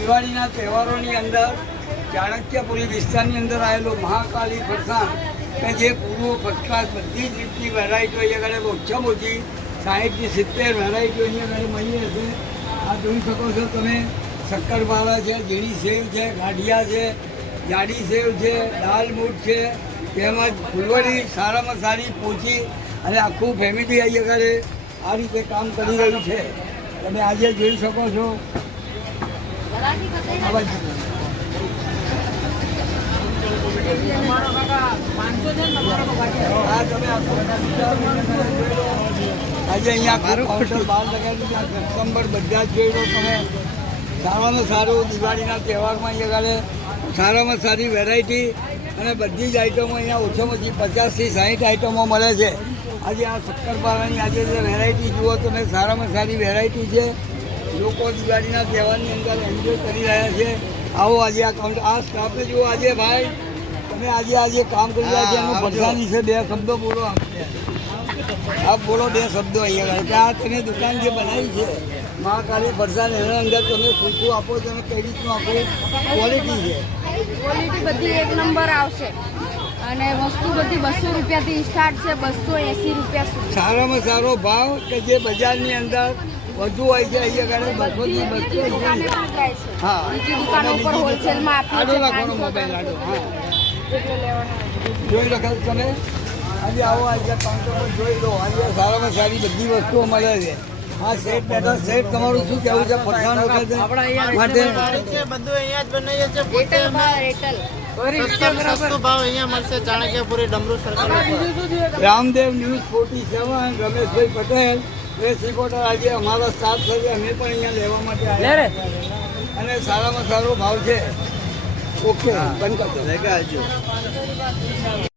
દિવાળીના તહેવારોની અંદર ચાણક્યપુરી વિસ્તારની અંદર આવેલો મહાકાળી ફરસાણ કે જે પૂર્વ ફર્સ્ટ ક્લાસ બધી જ રીતની વેરાયટીઓ અહીંયા આગળ ઓછામાં ઓછી 60 થી 70 વેરાયટીઓ અહીંયા આગળ મળી હશે। આ જોઈ શકો છો તમે, શક્કરપારા છે, ઝીણી સેવ છે, ગાંઠિયા છે, જાડી સેવ છે, દાલ મૂઠ છે, તેમજ ફૂલવડી સારામાં સારી પોચી અને આખું ફેમિલી અહીંયા આગળ આ રીતે કામ કરી રહ્યું છે। તમે આજે જોઈ શકો છો। આજે અહીંયા કાઉન્ટર બહાર લગાવી કસ્ટમર બધા જ જોઈ લો તમે। સારામાં સારું દિવાળીના તહેવારમાં અહીંયા આગળ સારામાં સારી વેરાયટી અને બધી જ આઈટમો અહીંયા ઓછામાં ઓછી 50 થી 60 આઈટમો મળે છે। આજે આ શક્કરપારાની આજે જે વેરાયટી જુઓ તમે, સારામાં સારી વેરાયટી છે। લોકો દિવાળીના તહેવારની અંદર એન્જોય કરી રહ્યા છે। આવો આજે આ કાઉન્ટર, આ સ્ટાફને જુઓ આજે ભાઈ તમે આજે કામ કરી રહ્યા છે એનું ભગવાન છે। 2 શબ્દો બોલો, આપ બોલો 2 શબ્દો અહીંયા કે આ તમે દુકાન જે બનાવી છે મહાકાળી ફરસાણ, એના અંદર તમે ખુશબુ આપો તમે કઈ રીતનું આપો, ક્વોલિટી છે? ક્વોલિટી બધી 1 નંબર આવશે અને વસ્તુ બધી 200 રૂપિયાથી સ્ટાર્ટ છે, 280 રૂપિયા સુધી। સારામાં સારો ભાવ કે જે બજારની અંદર વધુ હોય છે અહીંયા આગળ 200 થી 280। હા, બીજી દુકાનો ઉપર હોલસેલમાં આડો આપીએ રાખવાનો મોબાઈલ આડો। હા, એટલે લેવાના જોઈ રખાલ તમે આજે આવો, આજે કાઉન્ટર પર જોઈ લો। આજે સારામાં સારી બધી વસ્તુઓ મળે છે। હા, સેટ બેઠા સેટ, તમારું શું કહેવું છે ફરસાણ વખતે માટે? બધું અહીંયા જ બનાવીએ છીએ પોતે અમે। સસ્તું ભાવ અહીંયા મળશે ચાણક્યપુરી ડમરૂ સર્કલ ઉપર। Ramdev news 47 Rameshbhai Patel press reporter આજે અમારા સ્ટાફ છે, અમે પણ અહીંયા લેવા માટે આવ્યા અને સારામાં સારો ભાવ છે। ઓકે, બંધ કરજો।